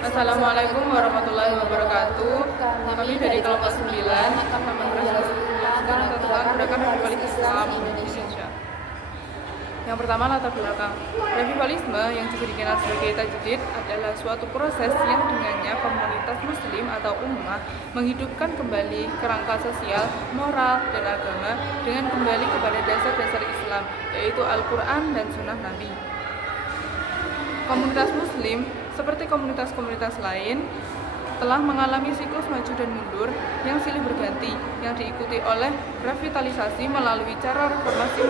Assalamualaikum warahmatullahi wabarakatuh. Kami dari kelompok 9 akan menjelaskan tentang gerakan revivalisme Islam di Indonesia. Yang pertama, latar belakang. Revivalisme yang juga dikenal sebagai tajdid adalah suatu proses yang dengannya komunitas muslim atau ummah menghidupkan kembali kerangka sosial, moral, dan agama dengan kembali kepada dasar-dasar Islam, yaitu Al-Quran dan Sunnah Nabi. Komunitas muslim seperti komunitas-komunitas lain telah mengalami siklus maju dan mundur yang silih berganti, yang diikuti oleh revitalisasi melalui cara reformasi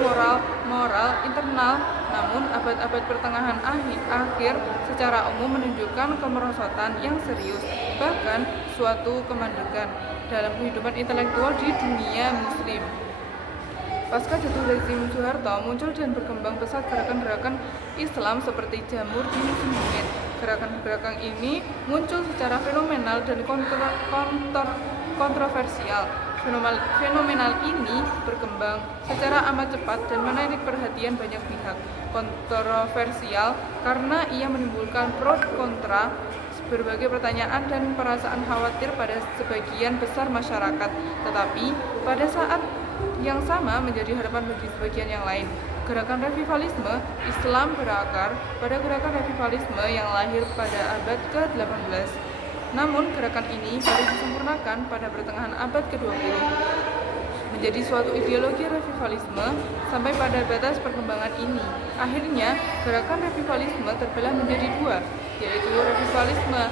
moral internal. Namun abad-abad pertengahan akhir secara umum menunjukkan kemerosotan yang serius, bahkan suatu kemandegan dalam kehidupan intelektual di dunia muslim. Pasca jatuh rezim Soeharto, muncul dan berkembang pesat gerakan-gerakan Islam seperti jamur di musim dingin. Gerakan-gerakan ini muncul secara fenomenal dan kontroversial. Fenomenal ini berkembang secara amat cepat dan menarik perhatian banyak pihak. Kontroversial karena ia menimbulkan pro kontra, berbagai pertanyaan dan perasaan khawatir pada sebagian besar masyarakat, tetapi pada saat yang sama menjadi harapan bagi sebagian yang lain. Gerakan revivalisme Islam berakar pada gerakan revivalisme yang lahir pada abad ke-18. Namun gerakan ini baru disempurnakan pada pertengahan abad ke-20. Menjadi suatu ideologi revivalisme sampai pada batas perkembangan ini. Akhirnya gerakan revivalisme terbelah menjadi dua, yaitu revivalisme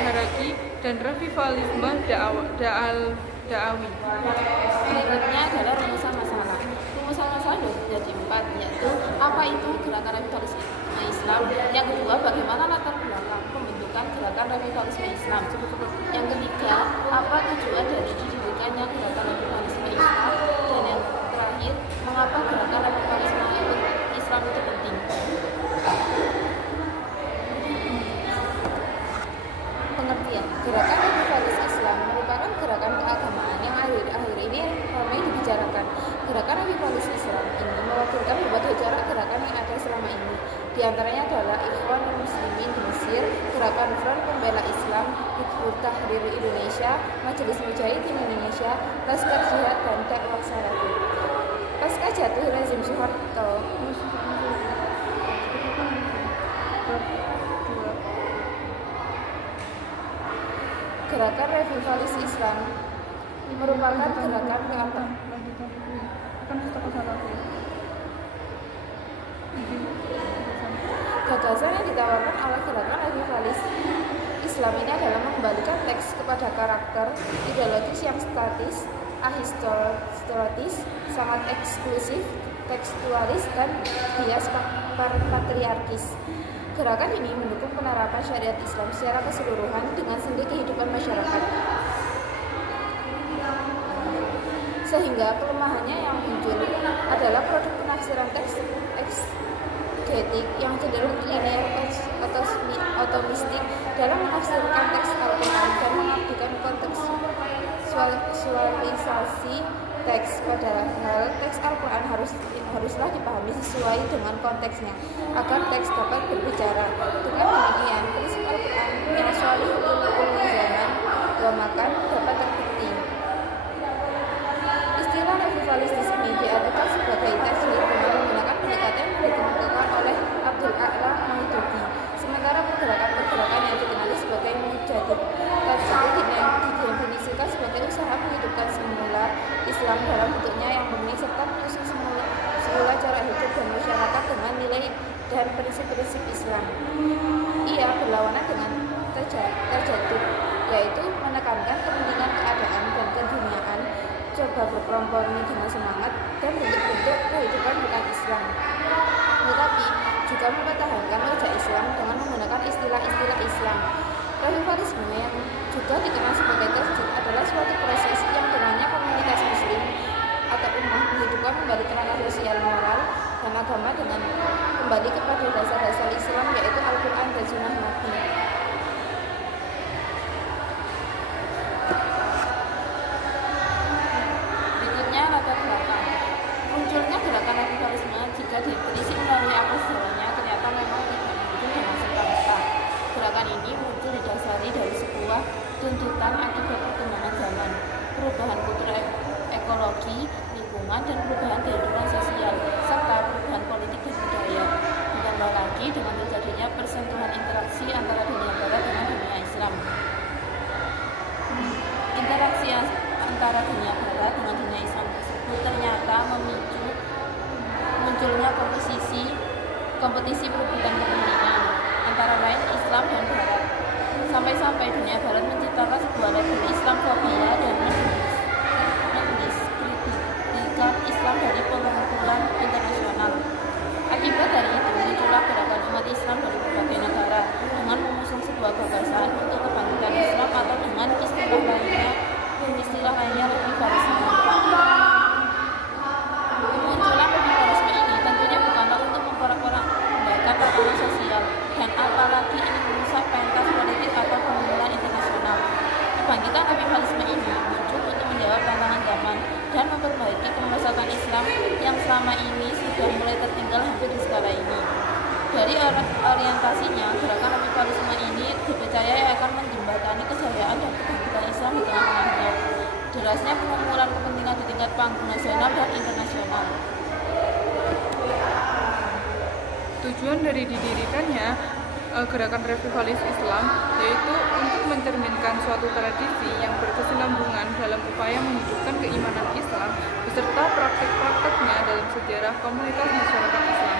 hierarki dan revivalisme da'awi. Berikutnya adalah rumusan masalah. Rumusan masalah jadi 4, yaitu apa itu gerakan revitalisme Islam. Yang kedua, bagaimana latar belakang pembentukan gerakan revitalisme Islam. Yang ketiga, apa tujuan dari didirikannya gerakan revitalisme Islam. Dan yang terakhir, mengapa gerakan revitalisme Islam itu penting. Pengertian, gerakan revitalisme Islam merupakan gerakan keagamaan yang akhir-akhir ini ramai dibicarakan. Gerakan revitalisme Islam ini mewakilkan berbagai corak gerakan yang ada selama ini. Di antaranya adalah Ikhwanul Muslimin di Mesir, Gerakan Front Pembela Islam, Hizbut Tahrir Indonesia, Majelis Mujahidin Indonesia, Laskar Jihad, dan Dakwah Salafi. Pasca jatuh rezim Soeharto, gerakan revitalisme Islam merupakan gerakan keagamaan. Gagasan yang ditawarkan oleh gerakan revitalisme Islam ini adalah mengembalikan teks kepada karakter ideologis yang statis, ahistoris, sangat eksklusif, tekstualis, dan bias patriarkis. Gerakan ini mendukung penerapan syariat Islam secara keseluruhan dengan sendi kehidupan masyarakat. Sehingga kelemahannya yang muncul adalah produk penafsiran teks exegetik yang cenderung linear atau mistik dalam menafsirkan teks Al-Quran dan mengabdikan kontekstualisasi teks. Padahal teks Al-Quran haruslah dipahami sesuai dengan konteksnya agar teks dapat berbicara. Dengan demikian, prinsip Al-Quran yang sholihul zaman wa makan dapat terbukti. Istilah revivalis di sini diartikan sebagai tajdid dengan menggunakan pendekatan yang dikemukakan oleh Abdul A'la Mahdudi. Sementara pergerakan yang dikenali sebagai mujaddid tajdid didefinisikan sebagai usaha menghidupkan semula Islam dalam bentuknya yang murni serta menyusun semula cara hidup dan masyarakat dengan nilai dan prinsip-prinsip Islam. Ia berlawanan dengan tajdid, yaitu menekankan kepentingan keadaan dan keduniaan, coba berkompromi dengan semangat dan bentuk-bentuk kehidupan bukan Islam, tetapi juga mempertahankan wajah Islam dengan menggunakan istilah-istilah Islam. Revivalisme yang juga dikenal sebagai tajdid adalah suatu proses yang dengannya komunitas muslim atau ummah menghidupkan kembali kerangka sosial, moral, dan agama dengan kembali kepada dasar-dasar Islam, yaitu Al-Quran dan Sunnah Nabi. Berikutnya latar belakang. Munculnya gerakan revivalisme jika ditelisik melalui apa sejarahnya ternyata memang tidak muncul dengan serta-merta. Gerakan ini muncul tuntutan akibat perkembangan zaman, perubahan kultur ekologi, lingkungan, dan perubahan kehidupan sosial, serta perubahan politik dan budaya. Ditambah lagi dengan terjadinya persentuhan interaksi antara dunia barat dengan dunia Islam. Interaksi antara dunia barat dengan dunia Islam tersebut ternyata memicu munculnya kompetisi perebutan kepentingan antara lain Islam dan Barat. Sampai-sampai dunia Barat menciptakan sebuah label Islamofobia dan mendiskreditkan Islam dari pengumpulan internasional. Akibat dari itu muncullah gerakan umat Islam dari berbagai negara dengan mengusung sebuah gagasan untuk kebangkitan Islam atau dengan istilah lainnya revivalisme. Munculnya revivalisme ini tentunya bukanlah untuk memporak-porandakan tatanan sosial dan apalagi ingin merusak pentas politik atau pemilihan internasional. Kebangkitan revivalisme ini muncul untuk menjawab tantangan zaman dan memperbaiki kemerosotan Islam yang selama ini sudah mulai tertinggal hampir di skala ini. Dari orientasinya, gerakan revivalisme ini dipercaya akan menjembatani kejayaan dan kebangkitan Islam di tengah-tengahnya. Derasnya pengumpulan kepentingan di tingkat panggung nasional dan internasional. Tujuan dari didirikannya gerakan revivalis Islam yaitu untuk mencerminkan suatu tradisi yang berkesinambungan dalam upaya menghidupkan keimanan Islam beserta praktek-prakteknya dalam sejarah komunitas masyarakat Islam.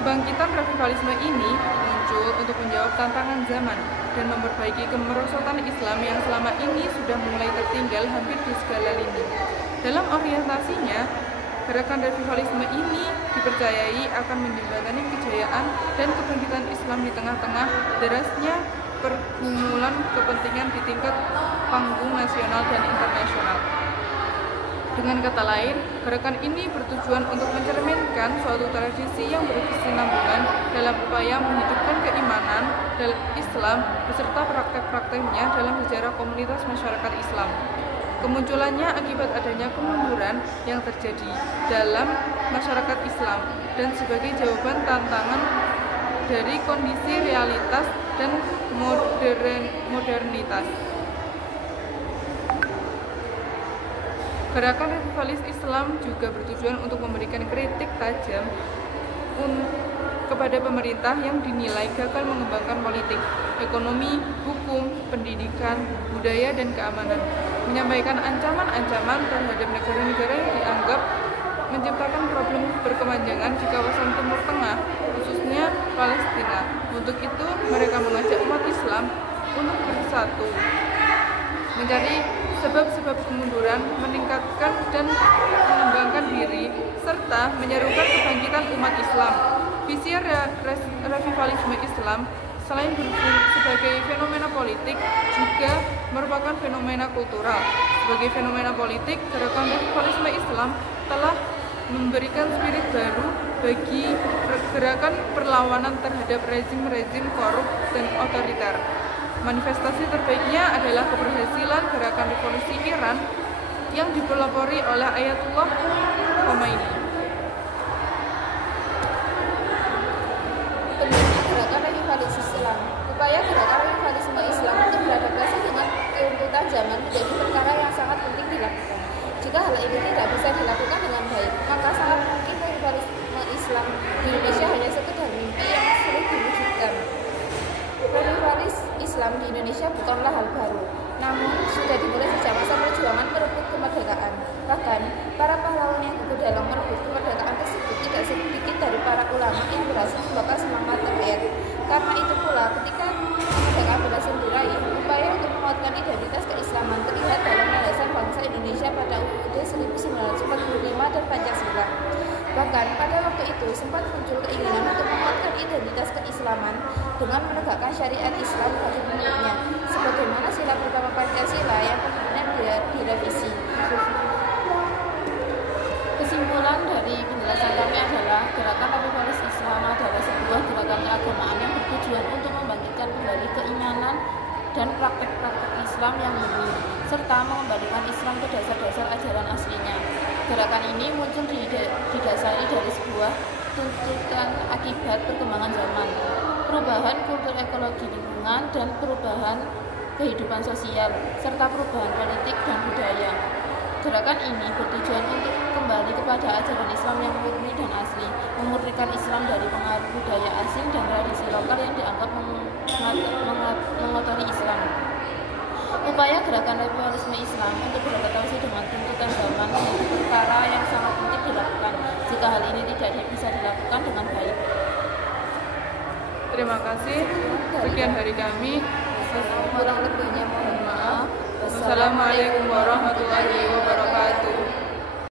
Kebangkitan revivalisme ini muncul untuk menjawab tantangan zaman dan memperbaiki kemerosotan Islam yang selama ini sudah mulai tertinggal hampir di segala lini. Dalam orientasinya, gerakan revivalisme ini dipercayai akan menjembatani kejayaan dan kebangkitan Islam di tengah-tengah derasnya pergumulan kepentingan di tingkat panggung nasional dan internasional. Dengan kata lain, gerakan ini bertujuan untuk mencerminkan suatu tradisi yang berkesinambungan dalam upaya menghidupkan keimanan dalam Islam beserta praktek-prakteknya dalam sejarah komunitas masyarakat Islam. Kemunculannya akibat adanya kemunduran yang terjadi dalam masyarakat Islam dan sebagai jawaban tantangan dari kondisi realitas dan modernitas. Gerakan revivalis Islam juga bertujuan untuk memberikan kritik tajam kepada pemerintah yang dinilai gagal mengembangkan politik, ekonomi, hukum, pendidikan, budaya, dan keamanan, menyampaikan ancaman-ancaman terhadap negara-negara yang dianggap menciptakan problem berkepanjangan di kawasan Timur Tengah, khususnya Palestina. Untuk itu, mereka mengajak umat Islam untuk bersatu, mencari sebab-sebab kemunduran, meningkatkan dan mengembangkan diri, serta menyerukan kebangkitan umat Islam. Visi revivalisme Islam selain berfungsi sebagai fenomena politik, juga merupakan fenomena kultural. Sebagai fenomena politik, gerakan revivalisme Islam telah memberikan spirit baru bagi gerakan perlawanan terhadap rezim-rezim korup dan otoriter. Manifestasi terbaiknya adalah keberhasilan gerakan revolusi Iran yang dipelopori oleh Ayatullah Khomeini. Pentingnya gerakan revivalis Islam. Upaya gerakan revivalisme Islam untuk beradaptasi dengan tuntutan zaman menjadi perkara yang sangat penting dilakukan. Jika hal ini tidak bisa dilakukan dengan baik, maka sangat mungkin revivalisme Islam di Indonesia hanya sekedar mimpi yang sulit diwujudkan. Revivalis Islam di Indonesia bukanlah hal baru, namun sudah dimulai sejak masa perjuangan merebut kemerdekaan. Bahkan, para pahlawan yang gugur dalam merebut kemerdekaan tersebut tidak sedikit dari para ulama yang berhasil membakar semangat rakyat. Karena itu pula, ketika kemerdekaan berhasil diraih, upaya untuk menguatkan identitas keislaman terlihat dalam landasan bangsa Indonesia pada UUD 1945 dan Pancasila. Bahkan pada waktu itu sempat muncul keinginan untuk menguatkan identitas keislaman dengan menegakkan syariat Islam bagi pengikutnya, sebagaimana sila pertama Pancasila yang kemudian direvisi. Kesimpulan dari penjelasan kami adalah gerakan revivalis Islam adalah sebuah gerakan keagamaan yang bertujuan untuk membangkitkan kembali keimanan dan praktek-praktek Islam yang murni, serta mengembalikan Islam ke dasar-dasar ajaran aslinya. Gerakan ini muncul didasari dari sebuah tuntutan akibat perkembangan zaman, perubahan kultur ekologi lingkungan, dan perubahan kehidupan sosial, serta perubahan politik dan budaya. Gerakan ini bertujuan untuk kembali kepada ajaran Islam yang murni dan asli, memurnikan Islam dari pengaruh budaya asing dan tradisi lokal yang dianggap mengotori Islam. Upaya gerakan revisionisme Islam untuk beradaptasi dengan tuntutan zaman menjadi perkara yang sangat penting dilakukan jika hal ini tidak bisa dilakukan dengan baik. Terima kasih. Sekian dari kami. Kurang lebihnya mohon maaf. Wassalamualaikum warahmatullahi wabarakatuh.